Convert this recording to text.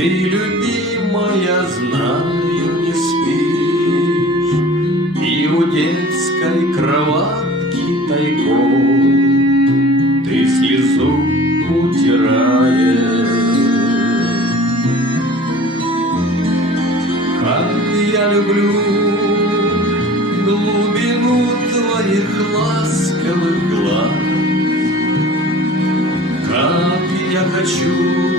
Ты, любимая, знаю, не спишь, И у детской кроватки тайком Ты слезу утираешь. Как я люблю глубину твоих ласковых глаз, Как я хочу